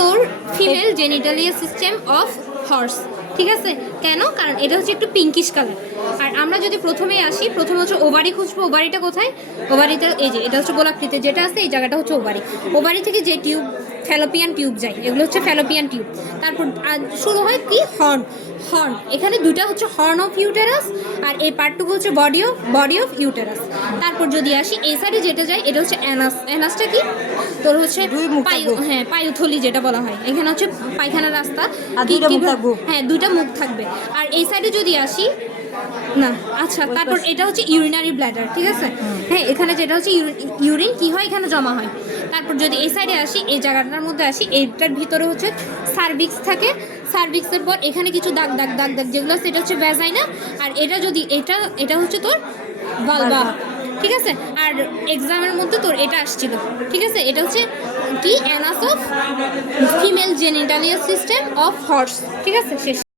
তোর female genitalia system of horse, ঠিক আছে? কেন? কারণ এটা হচ্ছে একটু পিঙ্কিশ কালার। আর আমরা যদি প্রথমেই আসি, প্রথমে হচ্ছে ওভারি খুঁজবো। ওভারিটা কোথায়? ওভারিতে এই যে এটা হচ্ছে গোলাকৃতি যেটা আছে, এই জায়গাটা হচ্ছে ওভারি। ওভারি থেকে যে টিউব, ফ্যালোপিয়ান টিউব যায়, এগুলো হচ্ছে ফ্যালোপিয়ান টিউব। তারপর শুরু হয় কি? হর্ন। হর্ন, এখানে দুইটা হচ্ছে হর্ন অফ ইউটেরাস, আর এই পার্টটুকু হচ্ছে বডি অফ ইউটেরাস। তারপর যদি আসি এই সাইডে যেটা যায়, এটা হচ্ছে অ্যানাস। অ্যানাসটা কি? তোর হচ্ছে হ্যাঁ, পায়ুথলি যেটা বলা হয়। এখানে হচ্ছে পায়খানার রাস্তা। হ্যাঁ, দুইটা মুখ থাকবে। আর এই সাইডে যদি আসি, না আচ্ছা, তারপর এটা হচ্ছে ইউরিনারি ব্ল্যাডার, ঠিক আছে? হ্যাঁ, এখানে যেটা হচ্ছে ইউরিন কি হয়, এখানে জমা হয়। তারপর যদি এই সাইডে আসি, এই জায়গাটার মধ্যে আসি, এইটার ভিতরে হচ্ছে সার্ভিক্স থাকে। সার্ভিক্সের পর এখানে কিছু দাগ দাগ দাগ দাগ যেগুলো আছে, এটা হচ্ছে ভ্যাজাইনা। আর এটা যদি এটা হচ্ছে তোর ভালভা, ঠিক আছে? আর এক্সামের মধ্যে তোর এটা আসছিল, ঠিক আছে? এটা হচ্ছে কি? Anas of female genitalia system of horse, ঠিক আছে? শেষ।